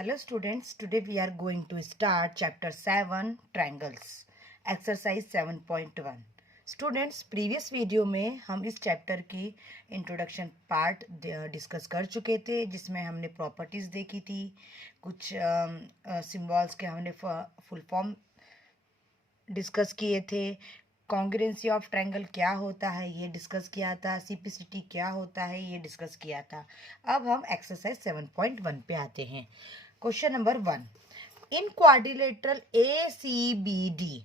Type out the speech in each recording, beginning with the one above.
Hello students, today we are going to start chapter 7 triangles, exercise 7.1. Students previous video में हम इस chapter की introduction part discuss कर चुके थे, जिसमें हमने प्रॉपर्टीज़ देखी थी, कुछ सिम्बॉल्स के हमने फुल फॉर्म डिस्कस किए थे, कॉन्ग्रुएंसी ऑफ ट्रायंगल क्या होता है ये डिस्कस किया था, सीपीसीटी क्या होता है ये डिस्कस किया था। अब हम एक्सरसाइज 7.1 पे आते हैं। Question number 1, in quadrilateral A C B D,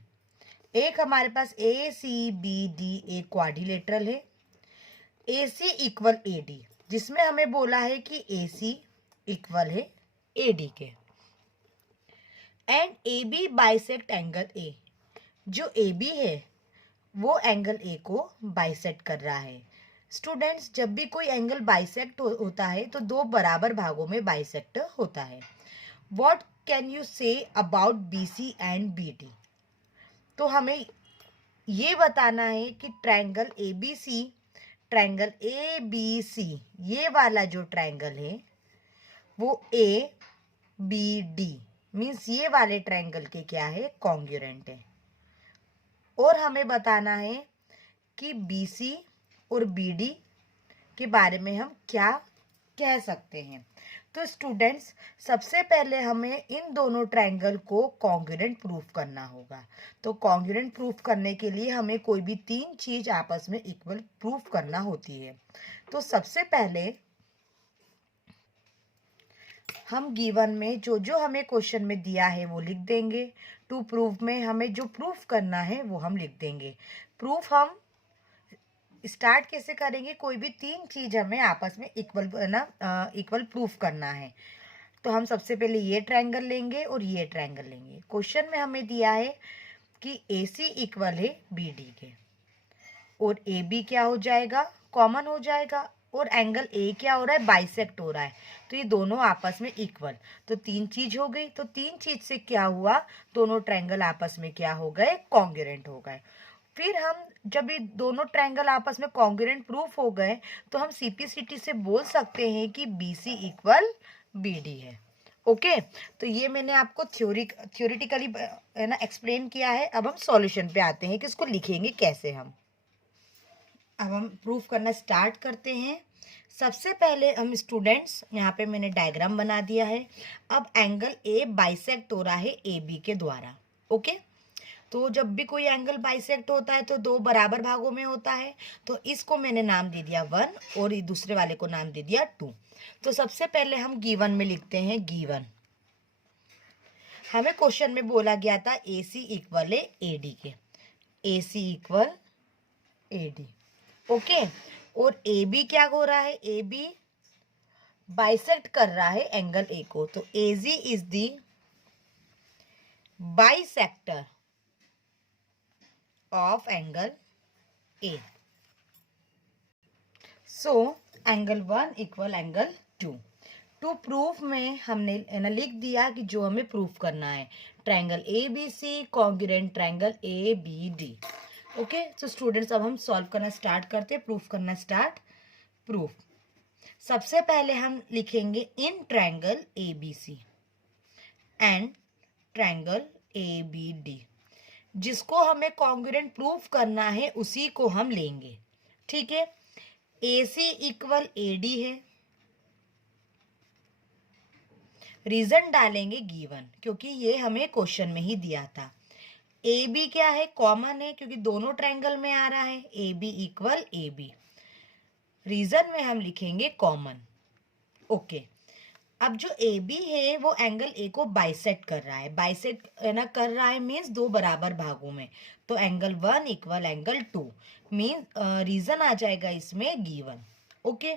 एक हमारे पास ए सी बी डी एक क्वाड्रिलेटरल है, A C equal A D, जिसमें हमें बोला है कि ए सी इक्वल है ए डी के, and A B bisect angle A, जो ए बी है वो एंगल ए को बाइसेक्ट कर रहा है। स्टूडेंट्स, जब भी कोई एंगल बाइसेक्ट होता है तो दो बराबर भागों में बाइसेक्ट होता है। What can you say about B C and B D? तो हमें ये बताना है कि triangle A B C, triangle A B C, ये वाला जो ट्रायंगल है वो ए बी डी मीन्स ये वाले ट्रायंगल के क्या है, कॉन्ग्रुएंट है। और हमें बताना है कि BC और BD के बारे में हम क्या कह सकते हैं। तो स्टूडेंट्स, सबसे पहले हमें इन दोनों ट्रायंगल को कॉन्ग्रुएंट प्रूफ करना होगा। तो कॉन्ग्रुएंट प्रूफ करने के लिए हमें कोई भी तीन चीज आपस में इक्वल प्रूफ करना होती है। तो सबसे पहले हम गिवन में जो हमें क्वेश्चन में दिया है वो लिख देंगे। टू प्रूफ में हमें जो प्रूफ करना है वो हम लिख देंगे। प्रूफ हम स्टार्ट कैसे करेंगे, कोई भी तीन चीज हमें आपस में इक्वल प्रूफ करना है। तो हम सबसे पहले ये ट्रायंगल लेंगे और ये ट्रायंगल लेंगे। क्वेश्चन में हमें दिया है कि ए सी इक्वल है बी डी के, और ए बी क्या हो जाएगा, कॉमन हो जाएगा, और एंगल ए क्या हो रहा है, बाइसेक्ट हो रहा है। तो ये दोनों आपस में इक्वल, तो तीन चीज हो गई। तो तीन चीज से क्या हुआ, दोनों ट्रायंगल आपस में क्या हो गए, कॉन्ग्रुएंट हो गए। फिर हम जब ये दोनों ट्रायंगल आपस में कॉन्ग्रुएंट प्रूफ हो गए तो हम सीपीसीटी से बोल सकते हैं कि बीसी इक्वल बीडी है। ओके, तो ये मैंने आपको थ्योरेटिकली है ना एक्सप्लेन किया है। अब हम सॉल्यूशन पे आते हैं कि इसको लिखेंगे कैसे हम। अब हम प्रूफ करना स्टार्ट करते हैं। सबसे पहले हम स्टूडेंट्स, यहाँ पे मैंने डायग्राम बना दिया है। अब एंगल ए बाइसेक्ट हो रहा है ए बी के द्वारा। ओके, तो जब भी कोई एंगल बाइसेक्ट होता है तो दो बराबर भागों में होता है। तो इसको मैंने नाम दे दिया 1 और ये दूसरे वाले को नाम दे दिया 2। तो सबसे पहले हम गिवन में लिखते हैं गिवन। हमें क्वेश्चन में बोला गया था ए सी इक्वल है ए डी के, ए C equal A D. Okay, और ए बी क्या हो रहा है, ए बी बाइसेक्ट कर रहा है एंगल ए को। तो A G is the bisector of angle A. So angle 1 equal angle 2. To proof में हमने ना लिख दिया कि जो हमें प्रूफ करना है, triangle A B C congruent triangle A B D. Okay, so students अब हम सॉल्व करना स्टार्ट करते हैं, प्रूफ करना स्टार्ट। प्रूफ, सबसे पहले हम लिखेंगे in triangle A B C and triangle A B D, जिसको हमें कॉन्ग्रुएंट प्रूफ करना है उसी को हम लेंगे। ठीक है, A C equal A D है, रीजन डालेंगे गिवन क्योंकि ये हमें क्वेश्चन में ही दिया था। ए बी क्या है, कॉमन है क्योंकि दोनों ट्रायंगल में आ रहा है। A B equal A B, reason में हम लिखेंगे कॉमन। ओके, अब जो ए बी है वो एंगल ए को बाइसेक्ट कर रहा है, बाइसेक्ट ना कर रहा है मीन्स दो बराबर भागों में। तो angle 1 equal angle 2 means reason आ जाएगा इसमें गिवन। ओके,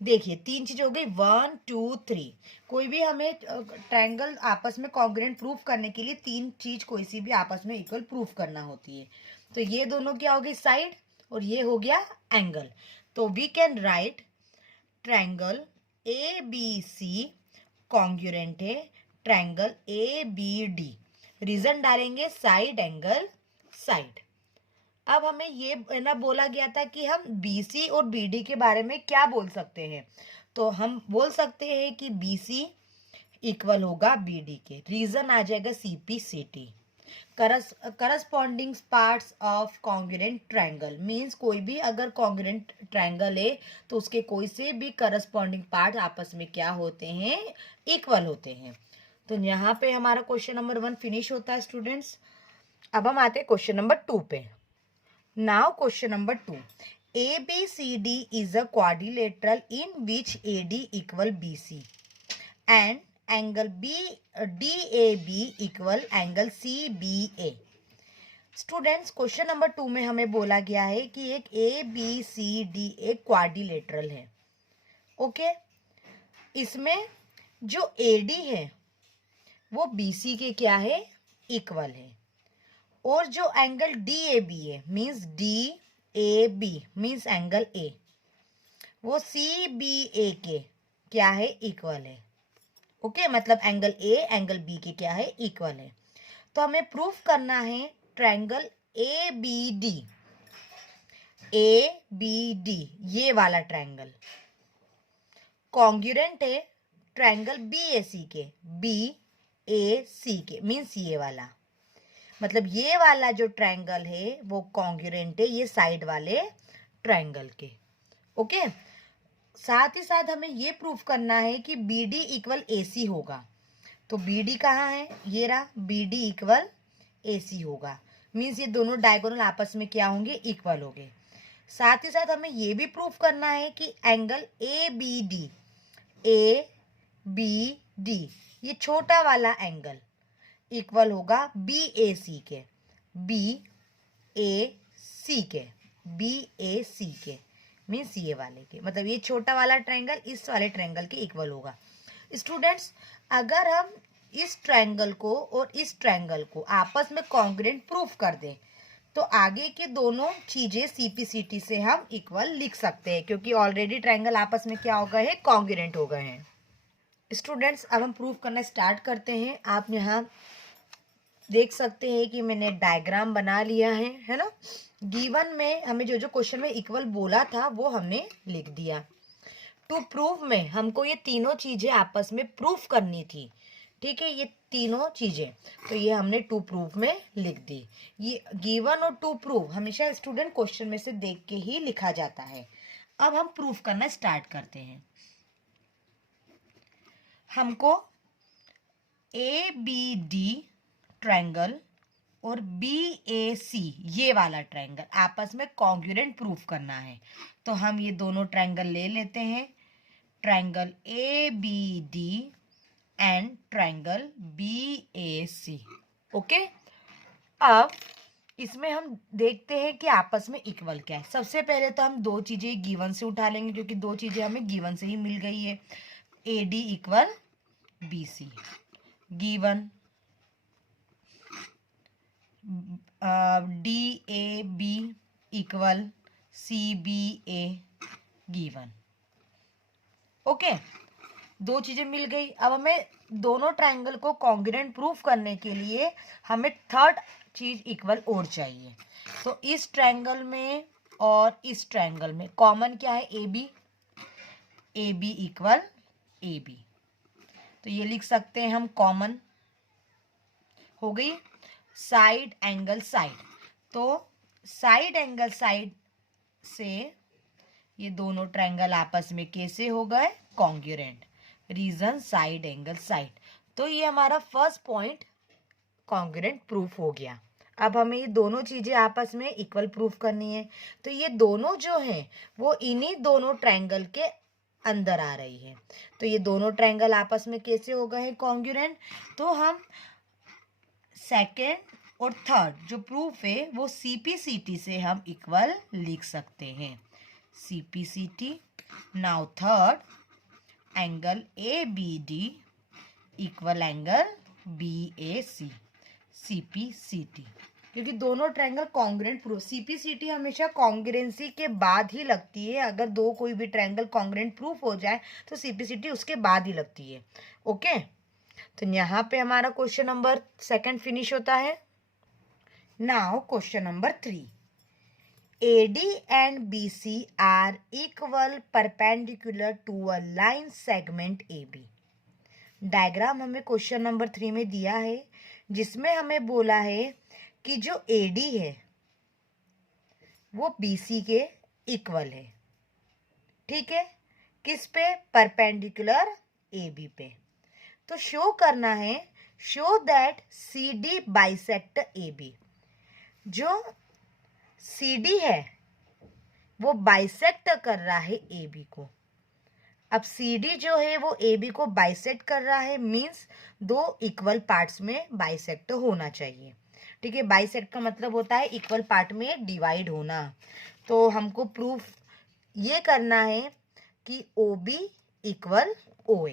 देखिए तीन चीज हो गई, 1 2 3। कोई भी हमें ट्रायंगल आपस में कॉन्ग्रुएंट प्रूफ करने के लिए तीन चीज कोई सी भी आपस में इक्वल प्रूफ करना होती है। तो ये दोनों क्या हो गई, साइड, और ये हो गया एंगल। तो we can write triangle A B C congruent है triangle A B D, reason डालेंगे साइड एंगल साइड। अब हमें ये ना बोला गया था कि हम बी सी और बी डी के बारे में क्या बोल सकते हैं। तो हम बोल सकते हैं कि बी सी इक्वल होगा BD के। रीजन आ जाएगा CPCT। Corresponding parts of congruent triangle means कोई भी अगर कॉन्ग्रुएंट ट्रायंगल है तो उसके कोई से भी करस्पॉन्डिंग पार्ट आपस में क्या होते हैं, इक्वल होते हैं। तो यहाँ पे हमारा क्वेश्चन नंबर 1 फिनिश होता है स्टूडेंट्स। अब हम आते हैं क्वेश्चन नंबर 2 पे। Now question number 2, ABCD is a quadrilateral in which AD equal BC and angle DAB equal angle CBA। Students question number 2 में हमें बोला गया है कि एक ABCD एक क्वाड्रिलेटरल है। ओके, इसमें जो AD है वो BC के क्या है, इक्वल है। और जो एंगल DAB है means DAB means angle A, वो CBA के क्या है, इक्वल है। ओके, मतलब एंगल A एंगल B के क्या है, इक्वल है। तो हमें प्रूफ करना है ट्रायंगल ABD ये वाला ट्रायंगल कॉन्ग्रुएंट है ट्रायंगल BAC के मीन्स ये वाला, मतलब ये वाला जो ट्रायंगल है वो कॉन्ग्रुएंट है ये साइड वाले ट्रायंगल के। ओके, साथ ही साथ हमें ये प्रूफ करना है कि BD इक्वल AC होगा। तो BD कहाँ है, ये रहा, BD इक्वल AC होगा मीन्स ये दोनों डायगोनल आपस में क्या होंगे, इक्वल होंगे। साथ ही साथ हमें ये भी प्रूफ करना है कि एंगल ABD ये छोटा वाला एंगल इक्वल होगा BAC के मीन्स ये वाले के, मतलब ये छोटा वाला ट्रायंगल इस वाले ट्रायंगल के इक्वल होगा। स्टूडेंट्स, अगर हम इस ट्रायंगल को और इस ट्रायंगल को आपस में कॉन्ग्रुएंट प्रूफ कर दें तो आगे के दोनों चीजें CPCT से हम इक्वल लिख सकते हैं, क्योंकि ऑलरेडी ट्रायंगल आपस में क्या हो गए हैं, कॉन्ग्रुएंट हो गए हैं। स्टूडेंट्स, अब हम प्रूफ करना स्टार्ट करते हैं। आप यहाँ देख सकते हैं कि मैंने डायग्राम बना लिया है ना। गिवन में हमें जो जो क्वेश्चन में इक्वल बोला था वो हमने लिख दिया। टू प्रूव में हमको ये तीनों चीजें आपस में प्रूफ करनी थी, ठीक है, ये तीनों चीजें, तो ये हमने टू प्रूफ में लिख दी। ये गिवन और टू प्रूव हमेशा स्टूडेंट क्वेश्चन में से देख के ही लिखा जाता है। अब हम प्रूफ करना स्टार्ट करते हैं। हमको ABD ट्रायंगल और BAC ये वाला ट्रायंगल आपस में कॉन्ग्रुएंट प्रूफ करना है। तो हम ये दोनों ट्रायंगल ले लेते हैं, triangle ABD and triangle BAC। Okay, अब इसमें हम देखते हैं कि आपस में इक्वल क्या है। सबसे पहले तो हम दो चीजें गिवन से उठा लेंगे, क्योंकि दो चीजें हमें गिवन से ही मिल गई है। AD equal BC given, DAB equal CBA given. Okay, दो चीजें मिल गई। अब हमें दोनों ट्रायंगल को कॉन्ग्रुएंट प्रूफ करने के लिए हमें थर्ड चीज इक्वल और चाहिए। तो इस ट्रायंगल में और इस ट्रायंगल में कॉमन क्या है, AB इक्वल AB। तो ये लिख सकते हैं हम, कॉमन हो गई साइड एंगल साइड। तो साइड एंगल साइड से ये दोनों ट्रायंगल आपस में कैसे हो गए, congruent. Reason side angle side. तो ये हमारा फर्स्ट पॉइंट कॉन्ग्रुएंट प्रूफ हो गया। अब हमें ये दोनों चीजें आपस में इक्वल प्रूफ करनी है। तो ये दोनों जो हैं वो इन्हीं दोनों ट्रायंगल के अंदर आ रही है। तो ये दोनों ट्रायंगल आपस में कैसे हो गए हैं, कॉन्ग्रुएंट। तो हम सेकेंड और थर्ड जो प्रूफ है वो CPCT से हम इक्वल लिख सकते हैं। CPCT, now third angle ABD equal angle BAC, CPCT, क्योंकि दोनों ट्रायंगल कॉन्ग्रुएंट प्रूफ। CPCT हमेशा कॉन्ग्रुएंसी के बाद ही लगती है। अगर दो कोई भी ट्रायंगल कॉन्ग्रुएंट प्रूफ हो जाए तो CPCT उसके बाद ही लगती है। ओके, तो यहाँ पे हमारा क्वेश्चन नंबर 2 फिनिश होता है। Now question number 3, AD and BC are equal perpendicular to a line segment AB. Diagram हमें क्वेश्चन नंबर 3 में दिया है, जिसमें हमें बोला है कि जो AD है वो BC के इक्वल है। ठीक है, किस पे? परपेंडिकुलर AB पे। तो शो करना है, show that CD bisect AB। जो CD है वो बाइसेक्ट कर रहा है AB को। अब CD जो है वो AB को बाइसेक्ट कर रहा है, मीन्स दो इक्वल पार्ट्स में बाइसेक्ट होना चाहिए। ठीक है, बाइसेक्ट का मतलब होता है इक्वल पार्ट में डिवाइड होना। तो हमको प्रूफ ये करना है कि OB equal OA।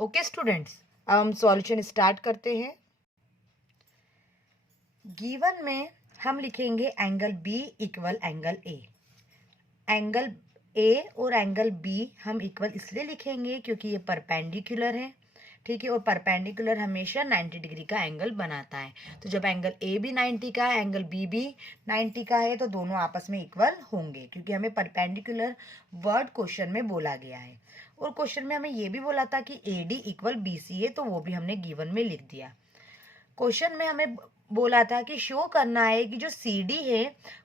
Okay students, अब हम सॉल्यूशन स्टार्ट करते हैं। गिवन में हम लिखेंगे angle B equal angle A। Angle A और एंगल B हम इक्वल इसलिए लिखेंगे क्योंकि ये परपेंडिकुलर है। ठीक है, और परपेंडिकुलर हमेशा 90 डिग्री का एंगल बनाता है। तो जब एंगल A भी 90 का है, एंगल B भी 90 का है, तो दोनों आपस में इक्वल होंगे, क्योंकि हमें परपेंडिकुलर वर्ड क्वेश्चन में बोला गया है। और क्वेश्चन में हमें ये भी बोला था कि AD इक्वल BC है, तो वो भी हमने गिवन में लिख दिया। क्वेश्चन में हमें बोला था कि शो करना है कि जो CD है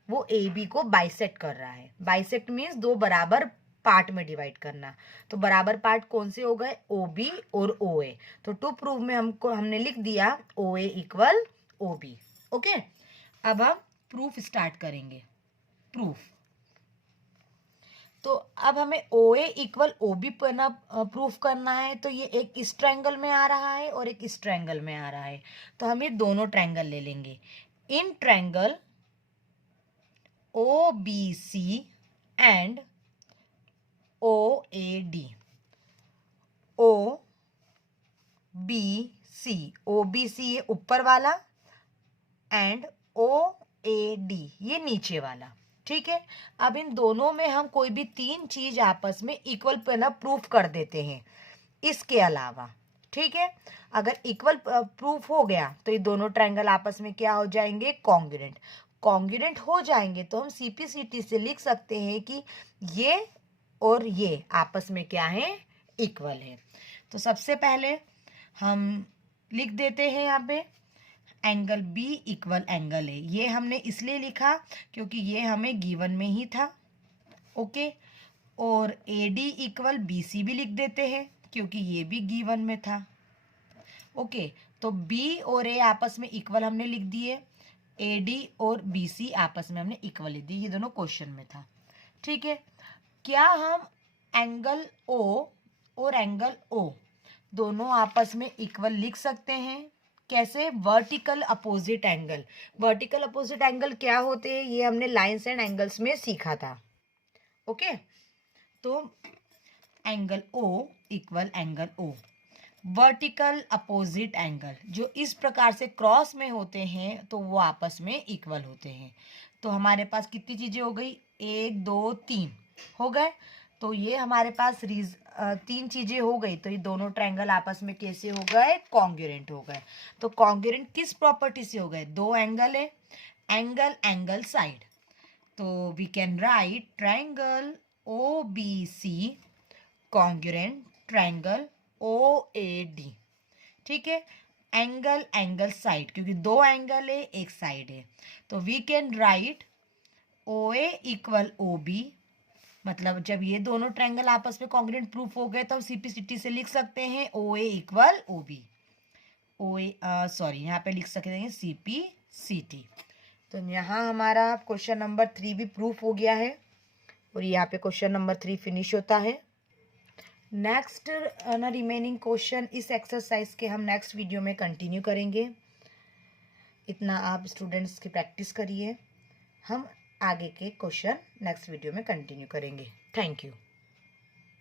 वो AB को बाइसेक्ट कर रहा है। बाइसेक्ट मीन्स दो बराबर पार्ट में डिवाइड करना। तो बराबर पार्ट कौन से हो गए? OB और OA। तो टू प्रूव में हमने लिख दिया OA इक्वल OB। ओके, अब हम प्रूफ स्टार्ट करेंगे। प्रूफ, तो अब हमें OA इक्वल OB प्रूफ करना है। तो ये एक इस ट्रायंगल में आ रहा है और एक इस ट्रायंगल में आ रहा है, तो हम ये दोनों ट्रायंगल ले लेंगे। In triangle OBC and OAD। OBC ये ऊपर वाला एंड OAD ये नीचे वाला। ठीक है, अब इन दोनों में हम कोई भी तीन चीज आपस में इक्वल प्रूफ कर देते हैं इसके अलावा। ठीक है, अगर इक्वल प्रूफ हो गया तो ये दोनों ट्रायंगल आपस में क्या हो जाएंगे? कॉन्ग्रुएंट। कॉन्ग्रुएंट हो जाएंगे तो हम CP/CT से लिख सकते हैं कि ये और ये आपस में क्या है? इक्वल है। तो सबसे पहले हम लिख देते हैं यहाँ पे angle B equal angle A। ये हमने इसलिए लिखा क्योंकि ये हमें गिवन में ही था। ओके, और AD इक्वल BC भी लिख देते हैं क्योंकि ये भी गिवन में था। ओके, तो B और A आपस में इक्वल हमने लिख दिए, AD और BC आपस में हमने इक्वल लिख दिए, ये दोनों क्वेश्चन में था। ठीक है, क्या हम एंगल O और एंगल O दोनों आपस में इक्वल लिख सकते हैं? कैसे? Vertical opposite angle. Vertical opposite angle क्या होते हैं? ये हमने लाइंस एंड एंगल्स में सीखा था। ओके, तो angle O equal angle O, vertical opposite angle जो इस प्रकार से क्रॉस में होते हैं तो वो आपस में इक्वल होते हैं। तो हमारे पास कितनी चीजें हो गई? 1 2 3 हो गए। तो ये हमारे पास तीन चीजें हो गई, तो ये दोनों ट्रायंगल आपस में कैसे हो गए? कॉन्ग्रुएंट हो गए। तो कॉन्ग्रुएंट किस प्रॉपर्टी से हो गए? दो एंगल है, एंगल एंगल साइड। तो we can write triangle OBC congruent triangle OAD। ठीक है, एंगल एंगल साइड, क्योंकि दो एंगल है एक साइड है, तो we can write OA equal OB। मतलब जब ये दोनों ट्रायंगल आपस में कॉन्ग्रुएंट प्रूफ हो गए तो हम CP/CT से लिख सकते हैं OA इक्वल OB। यहाँ पे लिख सकते हैं CP/CT। तो यहाँ हमारा क्वेश्चन नंबर 3 भी प्रूफ हो गया है और यहाँ पे क्वेश्चन नंबर 3 फिनिश होता है। नेक्स्ट ना रिमेनिंग क्वेश्चन इस एक्सरसाइज के हम नेक्स्ट वीडियो में कंटिन्यू करेंगे। इतना आप स्टूडेंट्स की प्रैक्टिस करिए, हम आगे के क्वेश्चन नेक्स्ट वीडियो में कंटिन्यू करेंगे। Thank you.